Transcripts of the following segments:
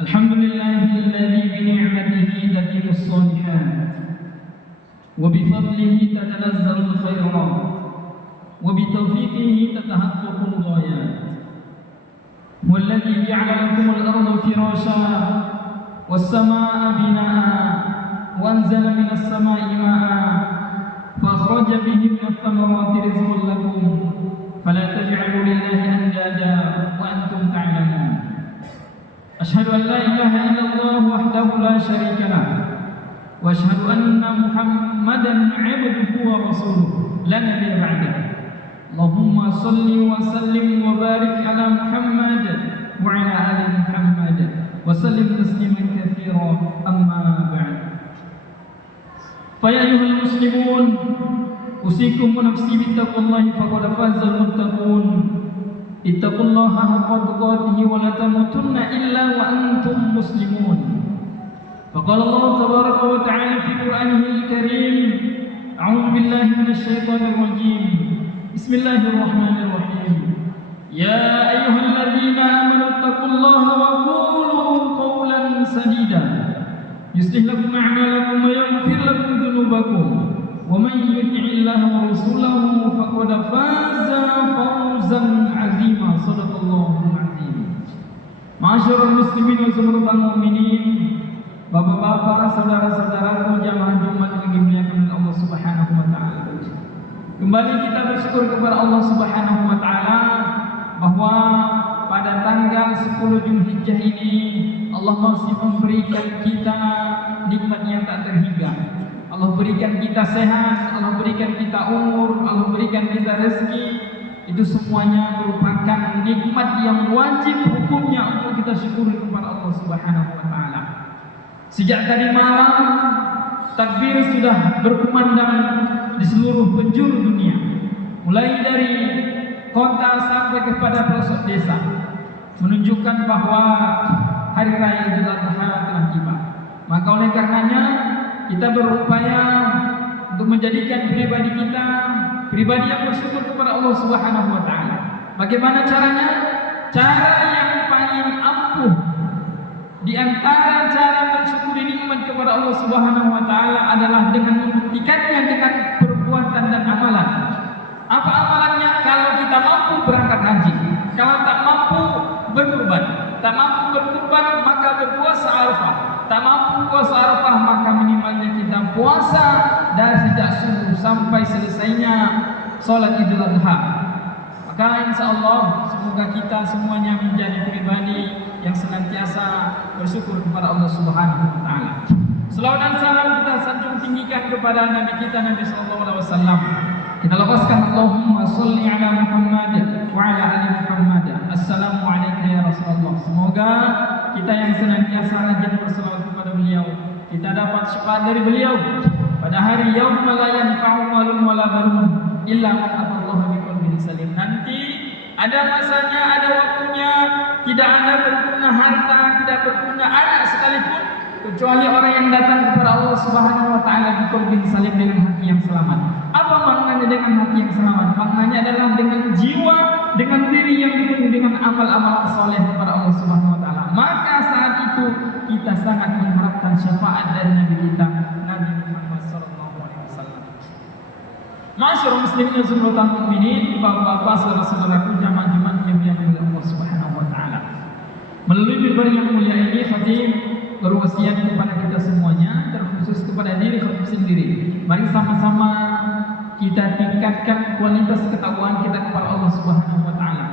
Alhamdulillahilladzi bi ni'matihi tatimmus shalihat wa bi fadlihi tatanazzalul khairat wa bi tawfiqihi tatahaqqaqul ghayat. Walladzi ja'ala lakumul arda firasha was samaa'a binaa'a wa anzala minas samaa'i maa'an fa akhraja bihi minat thamarati rizqan lakum fala taj'alu lillahi andada wa antum ta'lamun. Asyhadu an la ilaha illallah wahdahu la syarika lah wa asyhadu anna Muhammadan 'abduhu wa rasuluh la nabiyya ba'dah. Allahumma shalli wa sallim wa barik ala Muhammad wa ala ali Muhammad wa sallim tasliman katsiran, amma ba'd. Fa ya ayyuhal muslimun, usikum wa nafsi bittaqullahi faqad fazal muttaqun. Ittaqullaha haqqa tuqatih wa la tamutunna illa wa antum muslimun. Faqala Allah tabaraka wa ta'ala fi Qur'anihil Karim, a'udzu billahi minasy syaithanir rajim. Bismillahirrahmanirrahim. Ya ayyuhalladzina amanu taqullaha wa qulu qawlan sadida yuslih lakum a'malakum wa yaghfir lakum dhunubakum wa man yuti'illaha wa rasulahu faqad faza fawzan 'azima. Shadaqallahul 'azim. Ma'asyiral muslimin wa saudaratul mukminin, bapak-bapak, saudara-saudaraku jamaah Jumat yang dimuliakan oleh Allah Subhanahu wa taala. Kembali kita bersyukur kepada Allah Subhanahu wa taala bahwa pada tanggal 10 Zulhijjah ini Allah masih memberikan kita nikmat yang tak terhingga. Allah berikan kita sehat, Allah berikan kita umur, Allah berikan kita rezeki. Itu semuanya merupakan nikmat yang wajib hukumnya untuk kita syukuri kepada Allah Subhanahu wa taala. Sejak tadi malam takbir sudah berkumandang di seluruh penjuru dunia, mulai dari kota sampai kepada pelosok desa, menunjukkan bahwa hari raya Idul Adha telah tiba. Maka oleh karenanya kita berupaya untuk menjadikan pribadi kita pribadi yang bersyukur kepada Allah Subhanahu wa taala. Bagaimana caranya? Cara yang paling ampuh di antara cara mensyukuri nikmat kepada Allah Subhanahu wa taala adalah dengan membuktikannya dengan perbuatan dan amalan. Apa amalannya? Kalau kita mampu berangkat haji, kalau tak mampu berkurban, tak mampu berkurban maka berpuasa Arafah, tak mampu puasa Arafah maka minimalnya kita puasa dari sejak subuh sampai selesainya sholat Idul Adha. Maka insyaallah semoga kita semuanya menjadi pribadi yang senantiasa bersyukur kepada Allah Subhanahu wa taala. Selawat dan salam kita sanjung tinggikan kepada Nabi kita Nabi sallallahu alaihi wasallam. Kita lepaskan Allahumma sholli ala Muhammad wa ala ali Muhammad. Assalamu alayka ya Rasulullah. Semoga kita yang senantiasa rajin berselawat kepada beliau, kita dapat syafaat dari beliau pada hari yaumul la yanfa'u malun wala banun illa man atallaha biqalbin salim. Nanti ada masanya, ada waktunya, tidak ada berguna harta, tidak berguna anak sekalipun kecuali orang yang datang kepada Allah Subhanahu wa taala biqalbin salim, dengan hati yang selamat. Apa maknanya dengan hati yang selamat? Maknanya adalah dengan jiwa, dengan diri yang dipenuhi dengan amal-amal saleh kepada Allah Subhanahu wa taala. Maka saat itu kita sangat mengharapkan syafaat dari Nabi kita Nabi Muhammad sallallahu alaihi wasallam. Ma'asyiral muslimin wa saudaratul mukminin, bapak-bapak, saudara-saudaraku jamaah Jumat yang dimuliakan oleh Allah Subhanahu wa taala. Melalui mimbar yang mulia ini khatib berwasiat kepada kita semuanya, terkhusus kepada diri khatib sendiri. Mari sama-sama kita tingkatkan kualitas ketakwaan kita kepada Allah Subhanahu wa taala.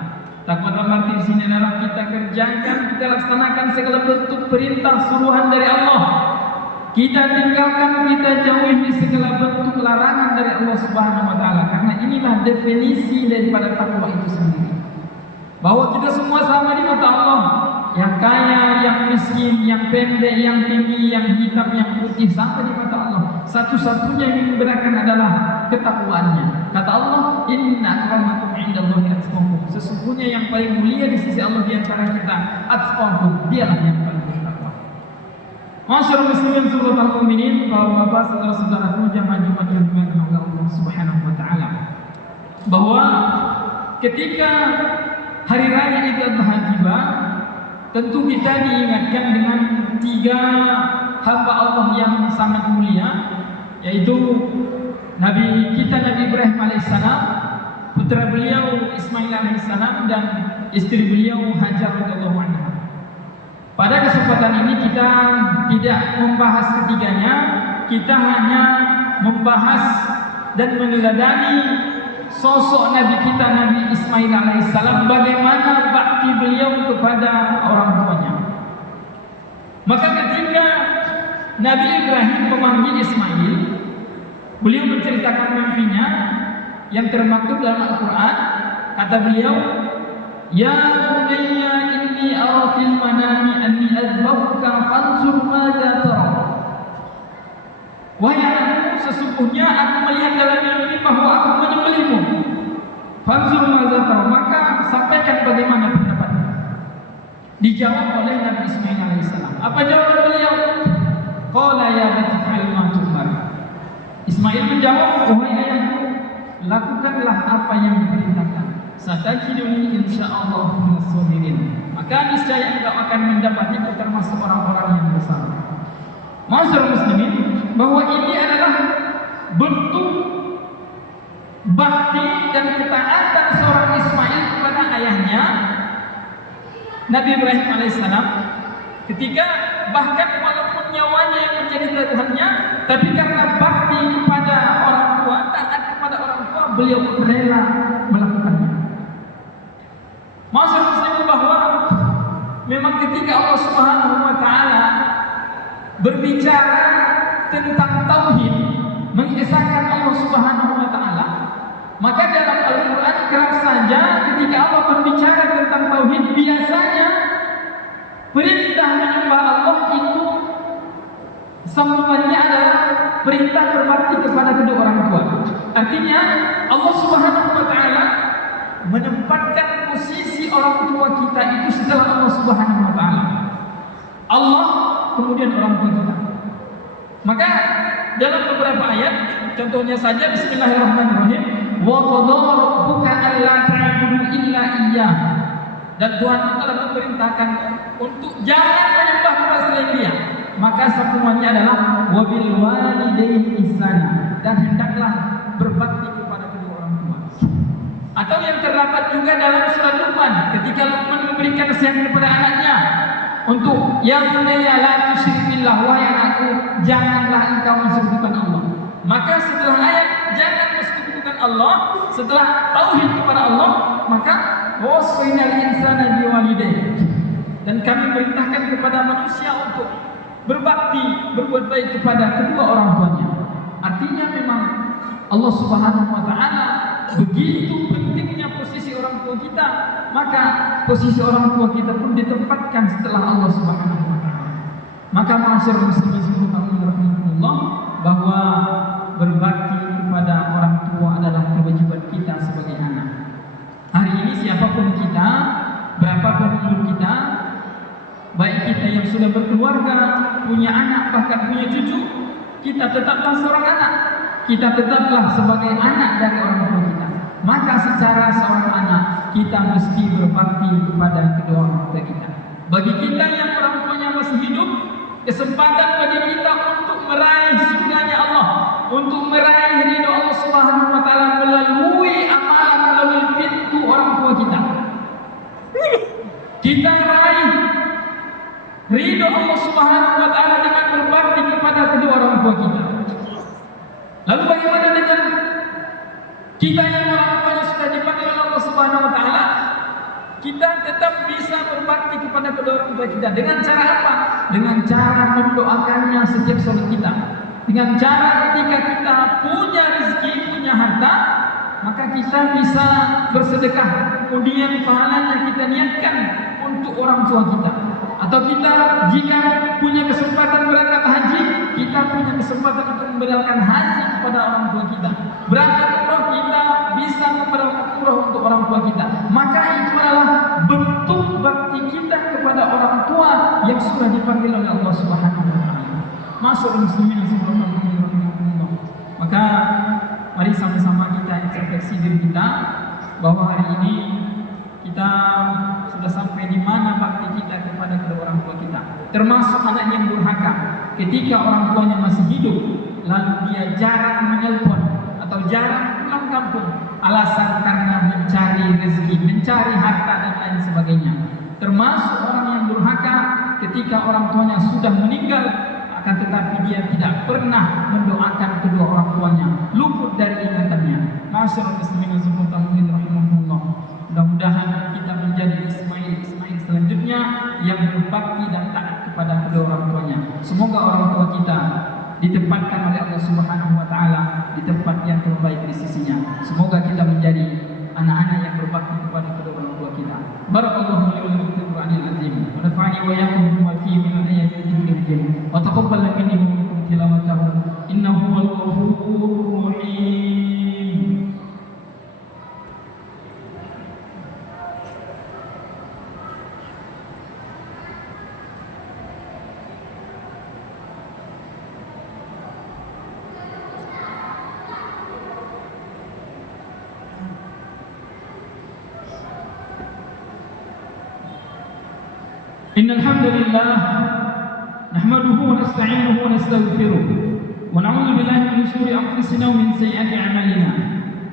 Takwa dalam arti di sini adalah kita kerjakan, kita laksanakan segala bentuk perintah suruhan dari Allah. Kita tinggalkan, kita jauhi segala bentuk larangan dari Allah Subhanahu wa taala. Karena inilah definisi daripada takwa itu sendiri. Bahwa kita semua sama di mata Allah. Yang kaya, yang miskin, yang pendek, yang tinggi, yang hitam, yang putih, sama di mata Allah. Satu-satunya yang membedakan adalah ketakwaannya. Kata Allah, inna akramakum indallahi atqakum. Sesungguhnya yang paling mulia di sisi Allah di antara kita atqakum, dialah yang paling bertakwa. Masyaallah muslimin sallallahu mukminin, bapak-bapak, saudara-saudaraku jamaah Jumat yang dimuliakan oleh Allah Subhanahu wa taala. Bahwa ketika hari raya Idul Adha tiba, tentu kita diingatkan dengan 3 hamba Allah yang sangat mulia, yaitu Nabi Ibrahim alaihissalam, putra beliau Ismail alaihissalam, dan istri beliau Hajar radhiyallahu anha. Pada kesempatan ini kita tidak membahas ketiganya, kita hanya membahas dan meneladani sosok Nabi kita Nabi Ismail alaihissalam, bagaimana bakti beliau kepada orang tuanya. Maka ketika Nabi Ibrahim memanggil Ismail, beliau menceritakan mimpinya yang termaktub dalam Al-Quran. Kata beliau, "Ya bunayya inni ara fil manami anni azbahuka fanzur madza tara." Wahai anakku, sesungguhnya aku melihat dalam mimpi bahwa aku menyembelihmu. Fanzur madza tara, maka sampaikan bagaimana pendapatmu. Dijawab oleh Nabi Ismail alaihissalam. Apa jawaban beliau? Qala ya bati fa'al ma tu'mar. Ismail menjawab, wahai ayahku, lakukanlah apa yang diperintahkan. Satajiduni insyaallah minas sabirin. Maka niscaya engkau akan mendapatiku termasuk orang-orang yang bersabar. Ma'asyiral muslimin, bahwa ini adalah bentuk bakti dan ketaatan seorang Ismail kepada ayahnya Nabi Ibrahim alaihissalam, ketika bahkan walaupun nyawanya yang menjadi taruhannya, tapi karena bakti kepada orang tua, taat kepada orang tua, beliau rela melakukannya. Maksud muslim bahwa memang ketika Allah Subhanahu wa taala berbicara tentang tauhid, mengesahkan Allah Subhanahu wa taala, maka dalam Al-Qur'an kerap saja ketika Allah berbicara tentang tauhid, biasanya perintah menyembah Allah itu sambungannya adalah perintah berbakti kepada kedua orang tua. Artinya Allah Subhanahu wa taala menempatkan posisi orang tua kita itu setelah Allah Subhanahu wa taala. Allah kemudian orang tua kita. Maka dalam beberapa ayat, contohnya saja bismillahirrahmanirrahim, wa qadara rabbuka alla ta'budu illa iyyah. Dan Tuhan telah memerintahkan untuk jangan menyembah kepada selain Dia. Maka sambungannya adalah wabil walidayni ihsana, dan hendaklah berbakti kepada kedua orang tua. Atau yang terdapat juga dalam surat Luqman, ketika Luqman memberikan nasihat kepada anaknya untuk ya bunayya la tusyrik billah, wahai anakku, janganlah engkau mensekutukan Allah. Maka setelah ayat jangan mensekutukan Allah, setelah tauhid kepada Allah, maka wasainal insana biwalidayhi, dan kami perintahkan kepada manusia untuk berbakti, berbuat baik kepada kedua orang tuanya. Artinya memang Allah Subhanahu wa taala begitu pentingnya posisi orang tua kita, maka posisi orang tua kita pun ditempatkan setelah Allah Subhanahu wa taala. Maka ma'asyiral muslimin rahimakumullah, bahwa berbakti kepada orang tua adalah kewajiban kita sebagai anak. Hari ini siapapun kita, berapapun umur kita, baik kita yang sudah berkeluarga, punya anak, bahkan punya cucu, kita tetaplah seorang anak. Kita tetaplah sebagai anak dari orang tua kita. Maka secara seorang anak, kita mesti berbakti kepada kedua orang tua kita. Bagi kita yang orang tuanya masih hidup, kesempatan bagi kita untuk meraih surganya Allah, untuk meraih ridho Allah Subhanahu wa taala melalui amalan, melalui pintu orang tua kita. Kita raih ridho Allah Subhanahu wa taala dengan berbakti kepada kedua orang tua kita. Lalu bagaimana dengan kita yang orang tuanya sudah dipanggil oleh Allah Subhanahu wa taala? Kita tetap bisa berbakti kepada kedua orang tua kita dengan cara apa? Dengan cara mendoakannya setiap sholat kita. Dengan cara ketika kita punya rezeki, punya harta, maka kita bisa bersedekah. Kemudian pahalanya kita niatkan untuk orang tua kita. Atau kita jika punya kesempatan berangkat haji, kita punya kesempatan untuk memberangkatkan haji kepada orang tua kita. Berangkat umrah, kita bisa memberangkatkan umrah untuk orang tua kita. Maka itu adalah bentuk bakti kita kepada orang tua yang sudah dipanggil oleh Allah Subhanahu wa taala. Masuk muslimin subhanallah. Maka mari sama-sama kita introspeksi diri kita bahwa hari ini kita sudah sampai di mana bakti kita kepada kedua orang tua kita. Termasuk anak yang durhaka, ketika orang tuanya masih hidup, lalu dia jarang menelpon atau jarang pulang kampung, alasan karena mencari rezeki, mencari harta dan lain sebagainya. Termasuk orang yang durhaka ketika orang tuanya sudah meninggal, akan tetapi dia tidak pernah mendoakan kedua orang tuanya, luput dari ingatannya. Masyaallah muslimin subhanahu rahimahullah. Mudah-mudahan kita menjadi Ismail selanjutnya yang berbakti dan taat kepada kedua orang tuanya. Semoga orang tua kita ditempatkan oleh Allah Subhanahu wa taala di tempat yang terbaik di sisinya. Semoga kita menjadi anak-anak yang berbakti kepada kedua orang tua kita. Barakallahu li wa lakum fil Qur'anil azim. Wa nafa'ani wa iyyakum bima fihi min al-ayati wal hakim. Wa taqabbal minni wa minkum tilawatahu. Innahu huwal ghafurur rahim. إن الحمد لله نحمده ونستعينه ونستغفره ونعوذ بالله من شرور أنفسنا ومن سيئات أعمالنا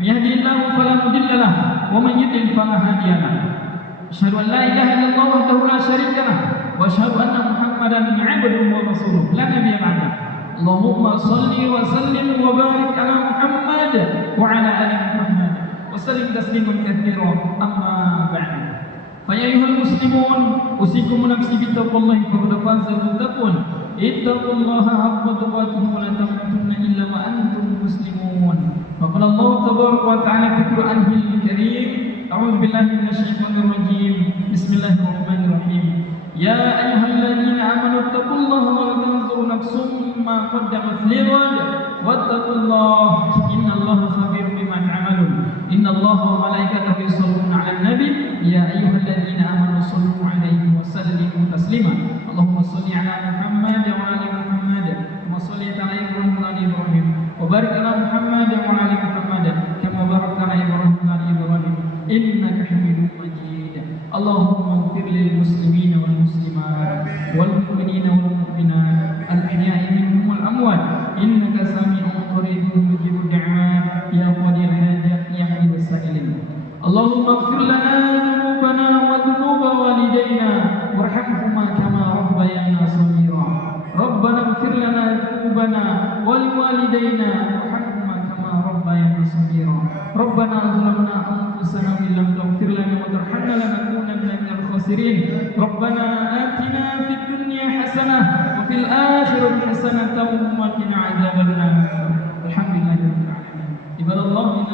من يهده الله فلا مضل له ومن يضلل فلا هادي له أشهد أن لا إله إلا الله وحده لا شريك له وأشهد أن محمدا عبده ورسوله لا نبي بعده اللهم صل وسلم وبارك على محمد وعلى آل محمد وسلم تسليما كثيرا أما بعد فيا أيها المسلمون أوصيكم ونفسي بتقوى الله فقد فاز المتقون اتقوا الله حق تقاته ولا تموتن إلا وأنتم مسلمون فقال الله تبارك وتعالى في قرآنه الكريم أعوذ بالله من الشيطان الرجيم بسم الله الرحمن الرحيم يا أيها الذين آمنوا اتقوا الله ولتنظر نفس ما قدمت لغد واتقوا الله إن الله خبير بما تعملون إن الله وملائكته يصلون على النبي يا أيها الذين آمنوا صلوا عليه وسلموا تسليما اللهم صل على محمد وعلى محمد كما صليت على إبراهيم وعلى إبراهيم وبارك على محمد وعلى محمد كما باركت على إبراهيم وعلى إبراهيم إنك حميد مجيد اللهم اغفر للمسلمين والمسلمات والمؤمنين والمؤمنات الأحياء منهم والأموات إنك سميع قريب مجيب الدعوات يا قاضي الحاجات يا حي السائلين اللهم اغفر لنا ذنوبنا وذنوب والدينا وارحمهما كما ربيانا صغيرا ربنا اغفر لنا ذنوبنا ولوالدينا وارحمهما كما ربيانا صغيرا ربنا ظلمنا أنفسنا وإن لم تغفر لنا وترحمنا لنكونن من الخاسرين ربنا آتنا في الدنيا حسنة وفي الآخرة حسنة وقنا عذاب النار الحمد لله رب العالمين عباد الله إن